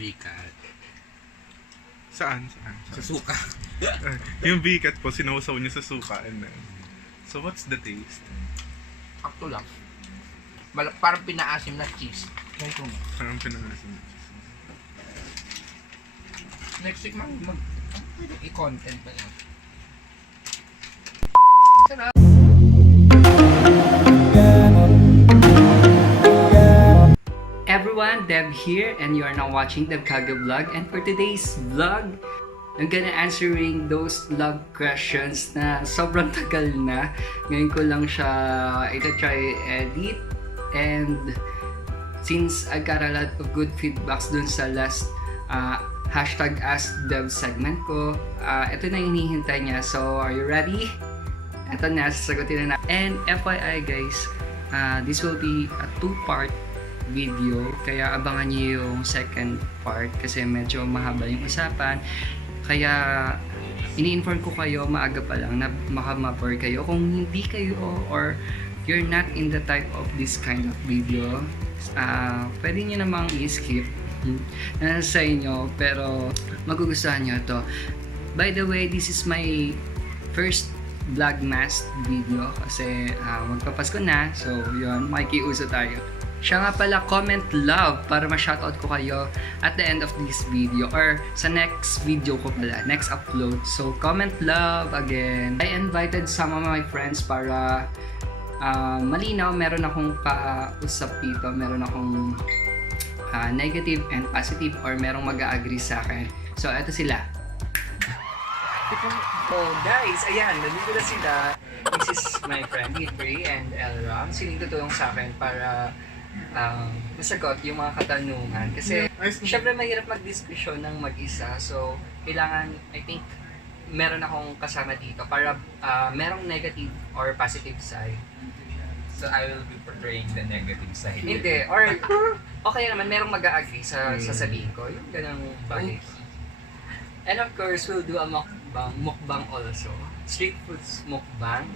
Vikat. Saan? Sa suka. Yung bigat po, sinausaw niya sa suka and then... So what's the taste? Akto lang. Parang pinaasim na cheese. Parang pinangasin. Next week i-content pa lang. Sarap. Everyone, Deb here, and you are now watching Deb Kaga Vlog. And for today's vlog, I'm gonna answering those love questions na sobrang tagal na. Ngayon ko lang siya ita-try edit. And since I got a lot of good feedbacks dun sa last hashtag Ask Deb segment ko, ito na yung hinihintay niya. So, are you ready? Ito na, sasagutin na. And FYI guys, this will be a 2-part video, kaya abangan niyo yung second part kasi medyo mahaba yung usapan. Kaya ini-inform ko kayo maaga pa lang na makamapor kayo. Kung hindi kayo or you're not in the type of this kind of video, pwede nyo namang i-skip na sa inyo, pero magugustuhan nyo to. By the way, this is my first vlogmas video kasi magpapasko na, so yun, makikiuso tayo. Siya nga pala, comment love para ma-shoutout ko kayo at the end of this video or sa next video ko pala, next upload. So, comment love again. I invited some of my friends para malinaw, meron akong kausap dito, meron akong negative and positive or merong mag-a-agree sa akin. So, eto sila. Oh guys, ayan, nandito na sila. This is my friend, Hidri and Elram. Siling tutulong sa akin para masagot yung mga katanungan kasi syempre mahirap mag-diskusyon ng mag-isa, so kailangan, I think meron akong kasama dito para merong negative or positive side. So I will be portraying the negative side. Hindi, or okay naman, merong mag-a-agree sa sasabihin ko, yung ganang bagay. And of course, we'll do a mukbang also. Street foods mukbang.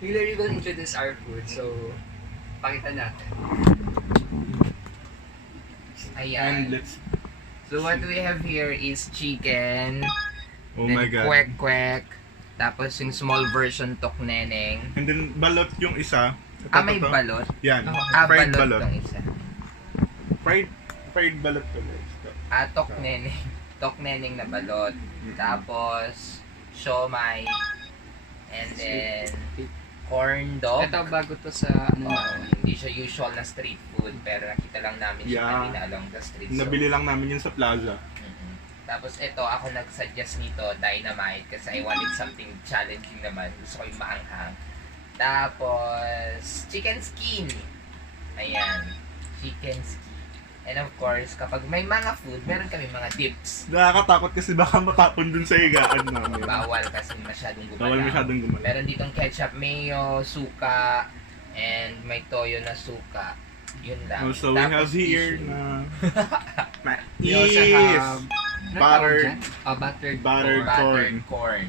We will introduce our food, so pakita natin. Ayan. And let's... So what we have here is chicken. Oh then my God. Kwek-kwek. Tapos yung small version tokneneng. And then balot yung isa. May balot? Yan. Oh, Fried balot balot. yung isa. Fried balot to guys. Tokneneng. Tokneneng na balot. Tapos siomai. And then corn dog. Ito bago to sa Hindi siya usual na street food, pero nakita lang namin siya kanina along the street. Nabili lang namin yun sa plaza. Tapos ito, ako nag-suggest nito, dynamite, kasi I wanted something challenging naman. Gusto ko yung maanghang. Tapos, chicken skin. Ayan, chicken skin. And of course, kapag may mga food, meron kami mga dips. Nakakatakot kasi baka matapon dun sa higaan namin. Bawal kasi masyadong gumalaw. Bawal masyadong gumalaw. Meron ditong ketchup, mayo, suka, and may toyo na suka. Yun lang. Also, we have Tapos here tissue. na We also have buttered buttered corn. corn.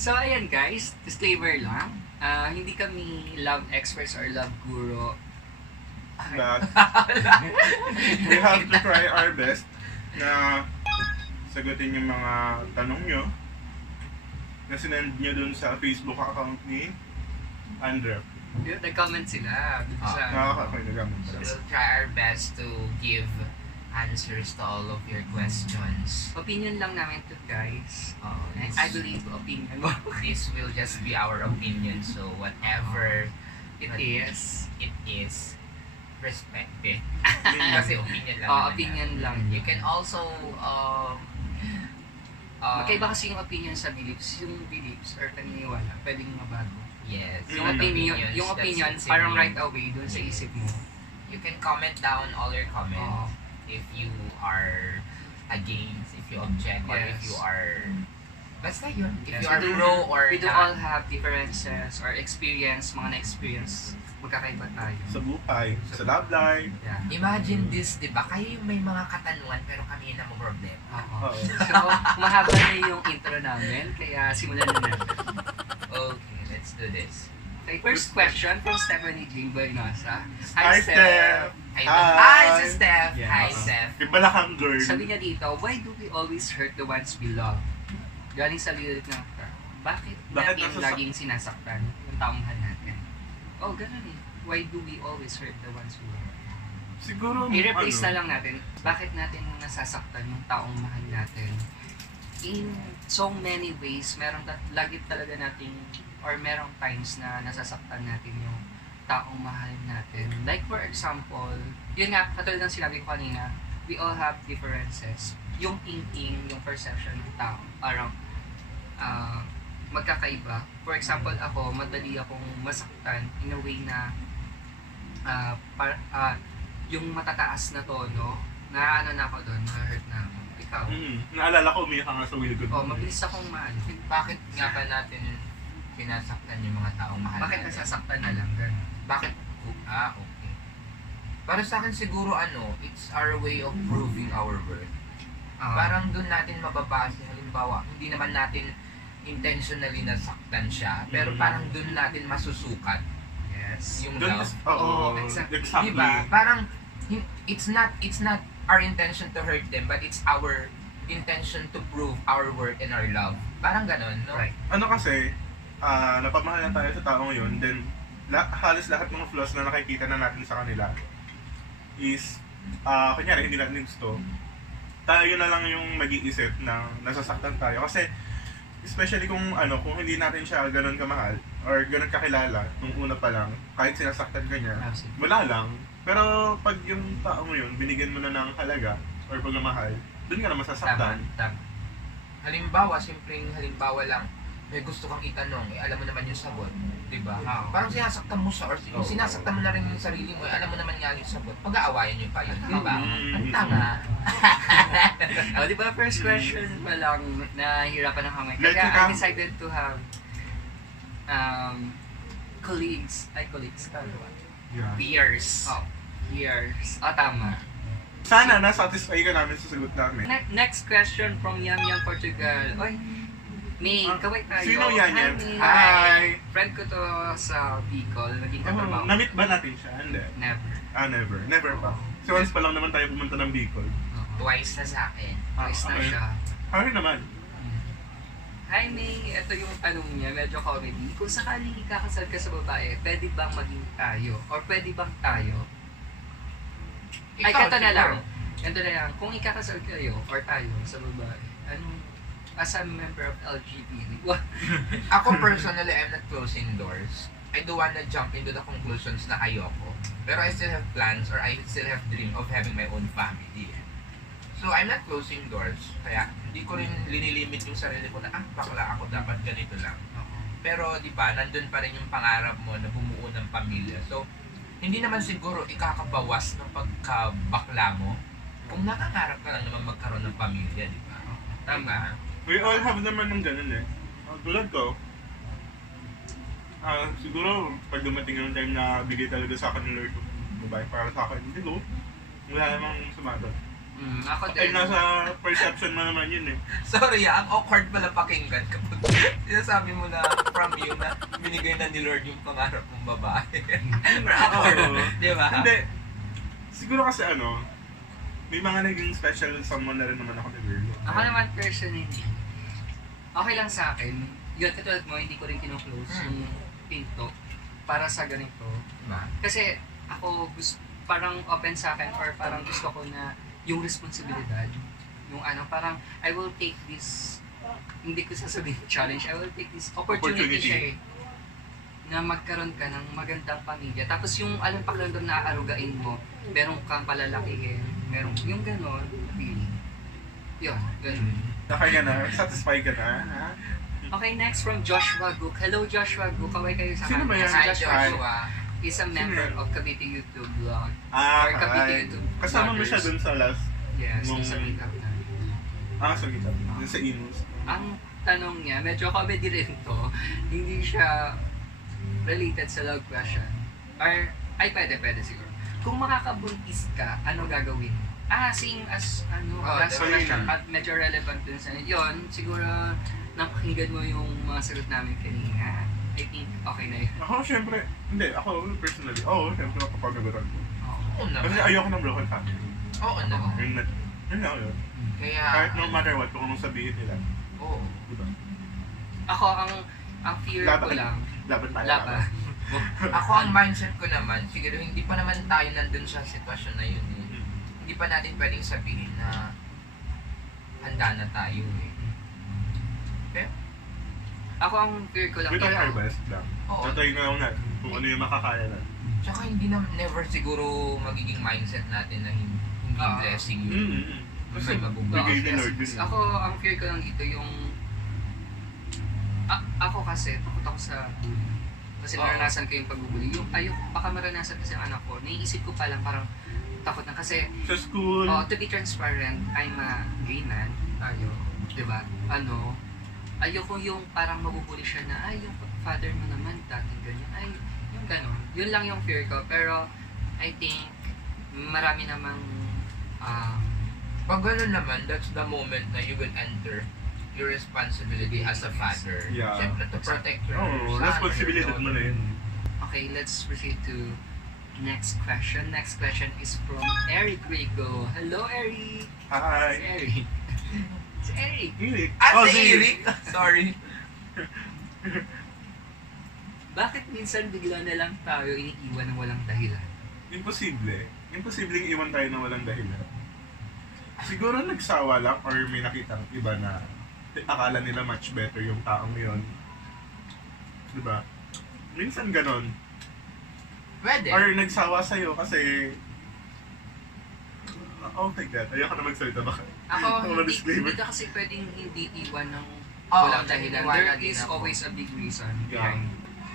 So ayan guys, disclaimer lang. Hindi kami love experts or love guru. But we have to try our best na sagutin yung mga tanong nyo na sinend nyo dun sa Facebook account ni Andrew. Nag-comment sila. Nakakakinig So we'll try our best to give answers to all of your questions. Opinion lang namin to guys. I believe opinion mo. This will just be our opinion, so whatever It is. Respected. Kasi opinion lang. naman Opinion natin. lang. You can also Magkaiba kasi yung opinion sa beliefs. Yung beliefs or paniniwala, pwedeng mabago. yes. Yung opinion, that's parang similar. right away dun sa isip mo. You can comment down all your comments if you are against, if you object, or if Yes. you are basta yun. If Yes, you are we do- pro or we do not. all have differences or experience, mga na-experience. Magkakaiba tayo. Sa buhay, sa love life. Yeah. Imagine this, di ba? Kayo yung may mga katanungan pero kami na mo problema. Oo. So, mahaba na yung intro namin, kaya simulan na natin. Okay, let's do this. Okay, first question from Stephanie Jing Boynosa. Hi, Steph! Hi, Hi. si Steph. Yeah. Hi, Steph. Iba Balakang girl. Sabi niya dito, why do we always hurt the ones we love? Galing sa lyric ng bakit natin laging sinasaktan yung taong mahal natin? Oh, ganun eh. Why do we always hurt the ones we love? Siguro, I-replace na lang natin, bakit natin nasasaktan yung taong mahal natin? In so many ways, lagi talaga nating, or merong times na nasasaktan natin yung taong mahal natin. Like for example, yun nga, katulad ng sinabi ko kanina, we all have differences. Yung thinking, yung perception ng tao, parang magkakaiba. For example, ako, madali akong masaktan in a way na yung matataas na tono, na ano na ako doon, ma-hurt na ako. Ikaw? Naalala ko, umiyak ka nga sa Will Good. Mabilis akong Bakit nga ba natin sinasaktan yung mga taong mahal bakit natin? nasasaktan na lang? Ganun. Bakit? Okay. Para sa akin siguro it's our way of proving our worth. Parang doon natin mababase, halimbawa, hindi naman natin intentionally nasaktan siya, pero parang doon natin masusukat Yes. yung Doon, love. exactly. Diba? Parang it's not our intention to hurt them, but it's our intention to prove our worth and our love. Parang ganon, no? Right. Ano kasi, napamahal na tayo sa taong yun, then halos lahat ng flaws na nakikita na natin sa kanila is, kunyari, hindi natin gusto, tayo na lang yung mag-iisip na nasasaktan tayo. Kasi, especially kung hindi natin siya ganun kamahal or ganun kakilala nung una pa lang, kahit sinasaktan ka niya, wala lang. Pero pag yung taong yun, binigyan mo na ng halaga or pagmamahal, dun ka na masasaktan. Tama. Halimbawa, simpleng halimbawa lang, may gusto kang itanong, alam mo naman yung sagot, di ba? Parang sinasaktan mo siya or sinasaktan mo na rin yung sarili mo, alam mo naman nga yung sagot. Pag-aawayan nyo pa yun, di ba? Ang tanga. Di ba first question pa lang nahihirapan na kami. Kaya I decided to have colleagues ka ba? Peers. Peers. Tama. Sana na-satisfy ka namin sa sagot namin. Next question from Yam Yam Portugal. Oy, May, kaway tayo. Sino yan yan? May. Hi! Friend ko to sa Bicol. Naging katrabaho. Na-meet ba natin siya? Hindi. Never. Never. Never pa. So once pa lang naman tayo pumunta ng Bicol. Twice na sa akin. Twice na okay. siya. Hi naman. Hi May, ito yung tanong niya, medyo comedy. Kung sakaling ikakasal ka sa babae, pwede bang maging tayo? Or pwede bang tayo? Ay, ganito na lang. Ganito na lang. Kung ikakasal kayo, or tayo sa babae, anong, as a member of LGBT, Ako personally, I'm not closing doors. I don't wanna jump into the conclusions na ayoko. Pero I still have plans or I still have dream of having my own family. So I'm not closing doors. Kaya hindi ko rin linilimit yung sarili ko na bakla ako dapat ganito lang. Pero di ba, nandun pa rin yung pangarap mo na bumuo ng pamilya. So hindi naman siguro ikakabawas ng pagkabakla mo kung nakangarap ka lang naman magkaroon ng pamilya, di ba? Tama. We all have naman ng ganun eh. Tulad ko, siguro pag dumating ng time na bigay talaga sa akin ng Lord babae para sa akin, hindi ko. Wala namang sumagot. Ako Ay, din. nasa perception mo naman yun eh. Sorry ang awkward pala pakinggan kapag sinasabi mo na from you na binigay na ni Lord yung pangarap mong babae. Awkward, di ba? Hindi. Siguro kasi may mga naging special someone na rin naman ako na girl. Ako naman personally, okay lang sa akin. Yun, katulad mo, hindi ko rin kinuklose yung pinto para sa ganito. Diba? Kasi ako parang open sa akin or parang gusto ko na yung responsibilidad, yung parang I will take this, hindi ko sasabihin challenge, I will take this opportunity siya eh, na magkaroon ka ng magandang pamilya. Tapos yung alam pakiramdam na aarugain mo, meron kang palalakihin, meron yung gano'n, feeling. Yun, gano'n. Kaya na, satisfied ka na, ha? Okay, next from Joshua Gook. Hello Joshua Gook, kaway kayo sa Sino ba yan? Si Hi, Joshua Gook Joshua. is a member Sino yan? of Cavite YouTube Vlog. Or Cavite hi. YouTube Kasama mo siya Vloggers. dun sa last, Yes, nung- sa meetup na. sa gitna, dun sa Imus. Ang tanong niya, medyo comedy rin to, hindi siya related sa love question. Or, pwede siguro. Kung makakabuntis ka, ano gagawin mo? Same as, last same. question. At medyo relevant din sa yun. Siguro, napakinggan mo yung mga sagot namin kanina. I think, okay na yun. Ako, syempre, hindi, ako personally, syempre kapag nagutan ko. Oo. Oo naman. Kasi ayoko ng broken family. Oo naman. Yun lang yun. Kaya, Kahit no matter what, kung anong sabihin nila. oo. Diba? Ako, ang fear ko Laban. lang, Laban tayo. laban. Ako ang mindset ko naman, siguro hindi pa naman tayo nandun sa sitwasyon na yun eh. Hindi pa natin pwedeng sabihin na handa na tayo eh. Pero, Ako ang fear ko lang. We try our best lang. oo. Tatry na lang natin kung ano yung makakaya natin. Tsaka hindi na, never siguro magiging mindset natin na hindi blessing yun. Mm-hmm. Kasi May mabubigay bigay ni Yes, Lord yes. yun. Ako, ang fear ko lang dito yung... ako kasi, takot ako sa... Kasi Oo. naranasan ko yung pagbubuli. Yung ayok, baka maranasan kasi ang anak ko. Naiisip ko pa lang parang takot na. Kasi, Sa school, to be transparent, I'm a gay man. Tayo. Diba? Ayoko yung parang mabubuli siya na, ay, yung father mo naman, dating ganyan. Ay, yung gano'n. Yun lang yung fear ko. Pero, I think, marami namang... Pag gano'n naman, that's the moment na you will enter your responsibility as a father. Yeah. Siyempre, to protect your oh, son responsibility or your mo na yun. Okay, let's proceed to next question. Next question is from Eric Rigo. Hello, Eric! Si Hi! Eric. Si Eric. Eric! Ah, si si Eric! Sorry. Bakit minsan bigla na lang tayo iniiwan ng walang dahilan? Imposible. Imposibleng iwan tayo ng walang dahilan. Siguro nagsawa lang or may nakitang iba na akala nila much better yung taong yun. Diba? Minsan ganon. Pwede. Or nagsawa sa'yo kasi... Oh my God, ayoko na magsalita baka. Ako, Wala hindi, disclaimer. hindi ka kasi pwedeng hindi iwan ng Oo, walang dahilan. naniniwala There din is ako. always a big reason Yeah. behind.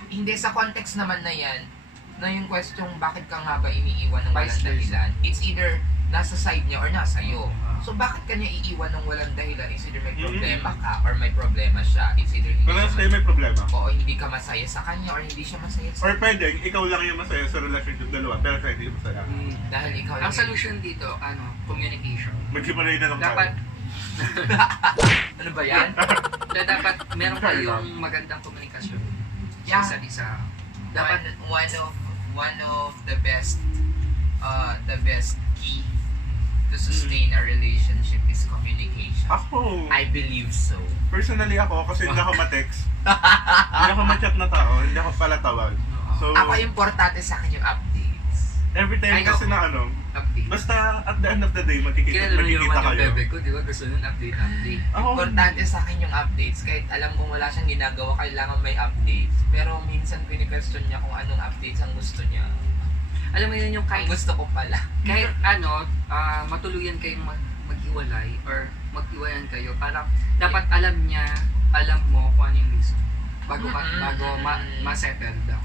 Hindi, sa context naman na yan, na yung question bakit ka nga ba iniiwan ng walang Vice versa. dahilan, it's either nasa side niya or nasa iyo. Ah. So bakit ka niya iiwan ng walang dahilan? It's either may Mm. problema ka or may problema siya. It's either hindi Parang siya sa'yo may problema. oo, hindi ka masaya sa kanya or hindi siya masaya sa Or pwedeng, ikaw lang yung masaya sa relationship dalawa, pero siya hindi masaya. dahil ikaw Ang solution dito, communication. Maghiwalay na lang tayo. Dapat, Ano ba yan? dapat meron kayong magandang komunikasyon sa Yeah. isa't isa. Dapat, one of the best key to sustain a relationship is communication. Ako, I believe so. personally ako, kasi hindi ako ma-text. Hindi ako ma-chat na tao, hindi ako pala tawag. So, Ako importante sa akin yung updates. every time Ay, kasi ako. na update. basta at the end of the day, Kilala niyo naman yung kayo. bebe ko, di ba? Gusto nun update. Ako, Importante sa akin yung updates. Kahit alam kong wala siyang ginagawa, kailangan may updates. Pero minsan pini-question niya kung anong updates ang gusto niya. Alam mo yun yung Ang kahit, gusto ko pala. kahit matuluyan kayong maghiwalay or mag-iwanan kayo, parang dapat alam mo kung ano yung reason. Bago ma-settle down.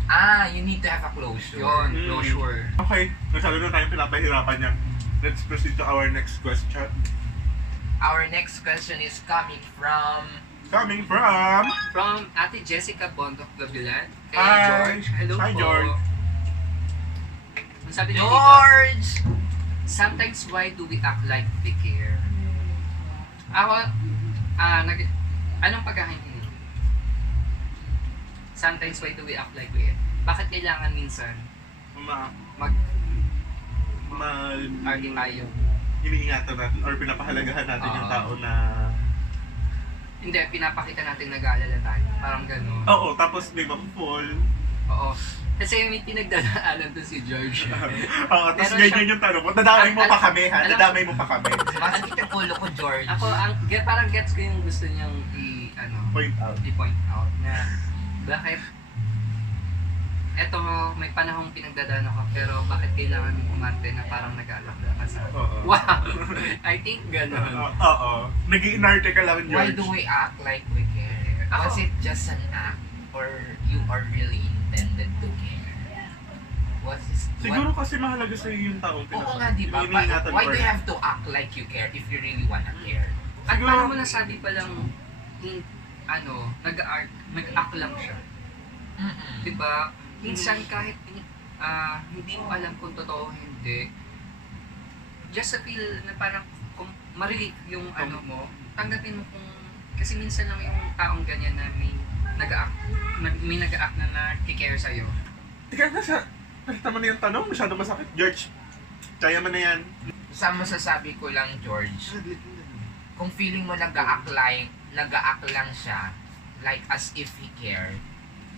You need to have a closure. Yun, Mm. closure. okay, masyado na tayong pinapahirapan yan. Let's proceed to our next question. Our next question is coming from... Coming from... From Ate Jessica Bondok Gabilan. Kay Hi. George. Hello Hi, po. George. Ang sabi niya dito, George! sometimes why do we act like we care? Anong pagkakaintindi? Sometimes why do we act like we care? Bakit kailangan minsan mag-argue tayo? iniingatan natin or pinapahalagahan natin yung Oo. tao na... Hindi, pinapakita natin nag-aalala tayo. Parang gano'n. Oo, tapos may mag-fall. Oo. Kasi may pinagdadaanan to si George. Oo, tapos Meron ganyan yung tanong mo. Dadamay mo pa kami, ha? Alam- Dadamay mo pa kami. Bakit kita pulo ko, George? Ako, parang gets ko yung gusto niyang Point out. i-point out na bakit eto may panahong pinagdadaan ako pero bakit kailangan mong umante na parang nag-aalala ka sa Oo. wow! I think gano'n. Oo. Nag-iinarte ka lang, Why George. do we act like we care? Was it just an act? Or you are really intended to care? Siguro kasi mahalaga sa'yo yung taong Oo nga, di ba? iniingatan Why mo do rin. you have to act like you care if you really wanna care? At Siguro- paano mo nasabi palang nag-act lang siya. Diba? Minsan kahit hindi mo alam kung totoo o hindi, just to feel na parang kung ma-relate yung mo, tanggapin mo kung, kasi minsan lang yung taong ganyan na may nag-act na nakikare sa'yo. Teka, nasa... Tama na yung tanong, masyado masakit. George, kaya mo na yan. Sa masasabi ko lang, George, kung feeling mo nag-a-act lang siya, like as if he cared,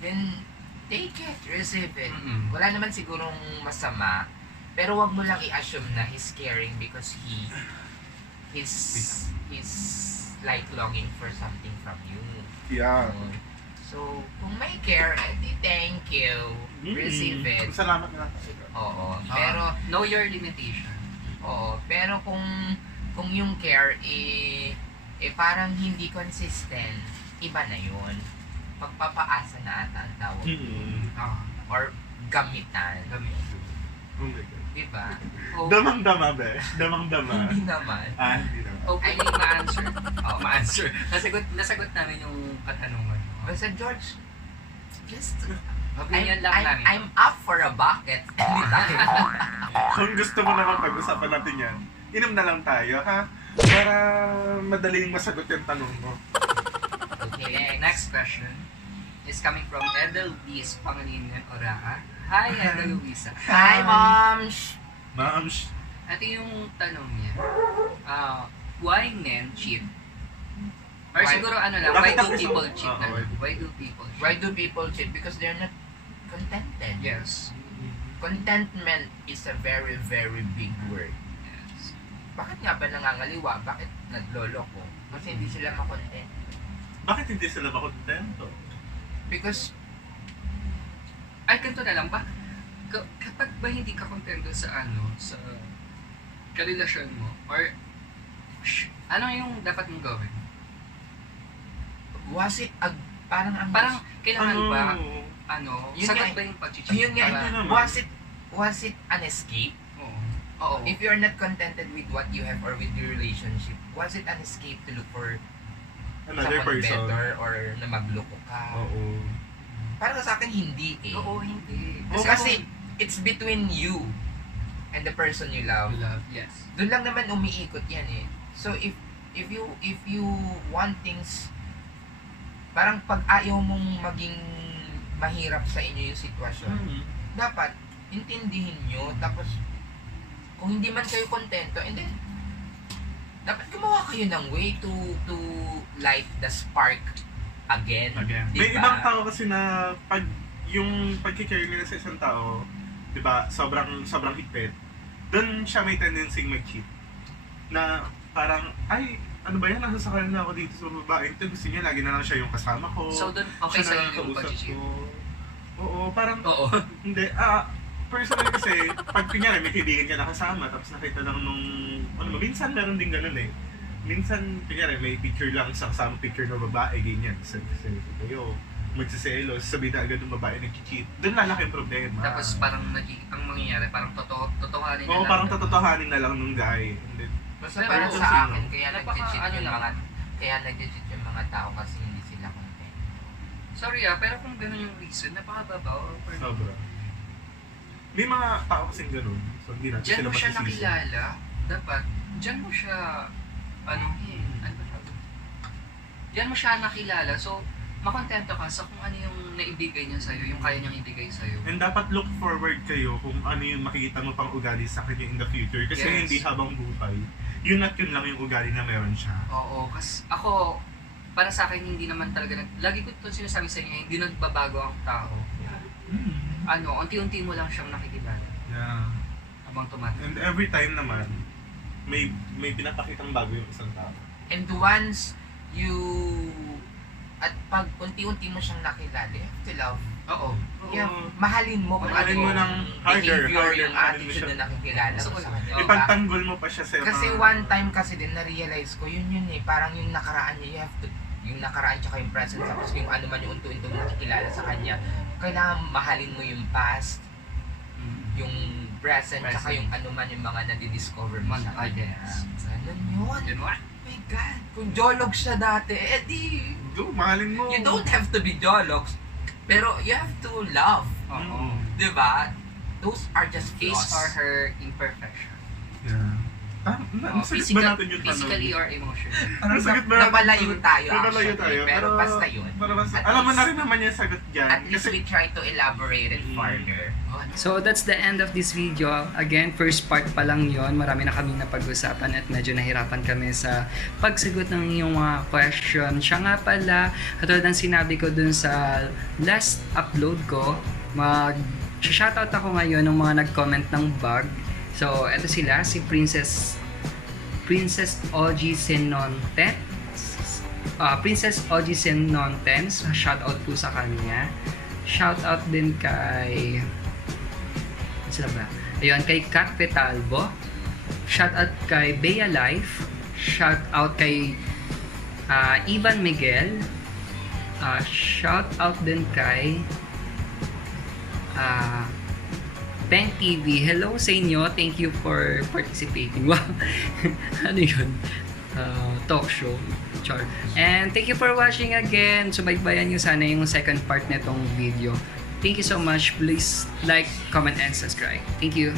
then take it, receive it. Mm-mm. Wala naman sigurong masama, pero wag mo lang i-assume na he's caring because he's like longing for something from you. Yeah. So, kung may care, edi thank you. Receive it. Salamat na. Oo. Pero, Pero, know your limitation. pero kung yung care parang hindi consistent, iba na yun. Pagpapaasa na ata ang tawag. Or gamitan. Oh my God. Diba? Oh, Damang-dama, be. Damang-dama. Hindi naman. Hindi naman. okay, ma-answer. Ma-answer. Nasagot namin yung katanungan mo. Basta George, just Opinion lang namin. I'm up for a bucket anytime. Kung gusto mo naman pag-usapan natin yan, inom na lang tayo, ha? Para madaling masagot yung tanong mo. Okay, Next question is coming from Edelweiss Pangilinan Oraca. Hi, Edelweiss. Hi, moms! Ma'am, Ito yung tanong niya. Why men cheat? Or Why- siguro ano lang, why Bakit do ako people so- cheat? Oo, Why do people cheat? Why do people cheat? Because they're not contented. Yes. Contentment is a very, very big word. Yes. Bakit nga ba nangangaliwa? Bakit nagloloko? Kasi hindi sila makontent. bakit hindi sila makontento? Because, Ay, ganito na lang ba? Kapag ba hindi ka kontento sa sa karelasyon mo, or ano yung dapat mong gawin? was it parang ang... Parang, kailangan ba, Yun sagot nga- ba yung pag-cheat? Yun nga, Para- was it an escape? Oo. Oo. If you're not contented with what you have or with your relationship, was it an escape to look for Another someone person. better or na magloko ka? Oo. Parang sa akin, hindi eh. Oo, hindi. Kasi it's between you and the person you love. love, yes. Doon lang naman umiikot yan eh. So if you want things, parang pag ayaw mong maging mahirap sa inyo yung sitwasyon, dapat intindihin nyo, tapos kung hindi man kayo kontento, and then dapat gumawa kayo ng way to light the spark again. May Diba? ibang tao kasi na pag yung pagkikare nila sa isang tao, 'di ba, sobrang higpit. Doon siya may tendency mag-cheat. Na parang ano ba yan, nasasakal na ako dito sa babae. Ito gusto niya, lagi na lang siya yung kasama ko. So, doon, okay Siya na sa'yo lang yung kausap pag-cheat? ko. Oo, parang, Oo. hindi, personally kasi, pag kunyari may kaibigan ka nakasama, tapos nakita lang nung, minsan meron din ganun eh. Minsan, kunyari may picture lang sa kasama picture ng babae, ganyan. Kasi kayo, magsiselos, sabi na agad ng babae nag-cheat. Doon lalaki yung problema. Tapos parang ang mangyayari, parang totohanin Oo, na parang lang. tototohanin na lang nung guy. And then, Basta Pero parang kung sa sino, akin, kaya napaka- nag-cheat ano yung lang. mga yung mga tao kasi hindi sila content. Sorry pero kung gano'n yung reason, napakababaw. sobra. May mga tao kasing ganun. So, hindi natin Diyan sila mo siya masisisi. nakilala, dapat, diyan mo siya, ano ba tawag? Diyan mo siya nakilala, so, makontento ka sa kung ano yung naibigay niya sa'yo, yung kaya niyang ibigay sa'yo. And dapat look forward kayo kung ano yung makikita mo pang ugali sa kanya in the future. Kasi Yes. hindi habang buhay, yun at yun lang yung ugali na meron siya. Oo, kasi ako, para sa akin, hindi naman talaga, lagi ko ito sinasabi sa inyo, hindi nagbabago ang tao. Unti-unti mo lang siyang nakikilala Yeah. habang tumatakbo. And every time naman, may pinapakitang bago yung isang tao. And once at pag unti-unti mo siyang nakilala, you have to love. Oo. Yeah, mahalin mo kung ano Mahalin mo yung ng harder, behavior, yung mahalin mo attitude siya. na nakikilala mo Gusto sa ko- kanya. Oo. Diba? Ipagtanggol mo pa siya sa Kasi mga- one time kasi din na-realize ko, yun eh, parang yung nakaraan niya, you have to, yung nakaraan tsaka yung present, tapos yung ano man yung unti-unti mo nakikilala sa kanya, kailangan mahalin mo yung past, yung present, tsaka Present. yung ano man yung mga nadidiscover mo sa kanya. Yes. Ganun yun. Yun what? Oh my God, kung jolog siya dati, edi, Go, mahalin mo. you don't have to be jologs, pero you have to love. Oo. Diba? Those are just His flaws. or her imperfection. Yeah. Nasagot ba natin yung tanong? physically or emotionally. Parang Nasagot ba natin napalayo yung- tayo Napalayo actually. tayo. Pero basta yun. Pero basta, At alam mo na least- rin naman yung sagot dyan. At least Kasi, we try to elaborate it Mm. further. So that's the end of this video. Again, first part pa lang yon. Marami na kaming napag-usapan at medyo nahirapan kami sa pagsagot ng inyong mga question. Siya nga pala, katulad ng sinabi ko dun sa last upload ko, shoutout ako ngayon ng mga nag-comment ng bug. So, eto sila, si Princess OG Senonte. Princess OG Senontes, shoutout po sa kanya. Shoutout din kay sila ba? Ayun, kay Kat Petalbo. Shoutout kay Bea Life. Shoutout kay Ivan Miguel. Shoutout din kay Peng TV. Hello sa inyo. Thank you for participating. Wow. Ano yun? Talk show. Char. And thank you for watching again. Subaybayan nyo sana yung second part nitong video. Thank you so much. Please like, comment, and subscribe. Thank you.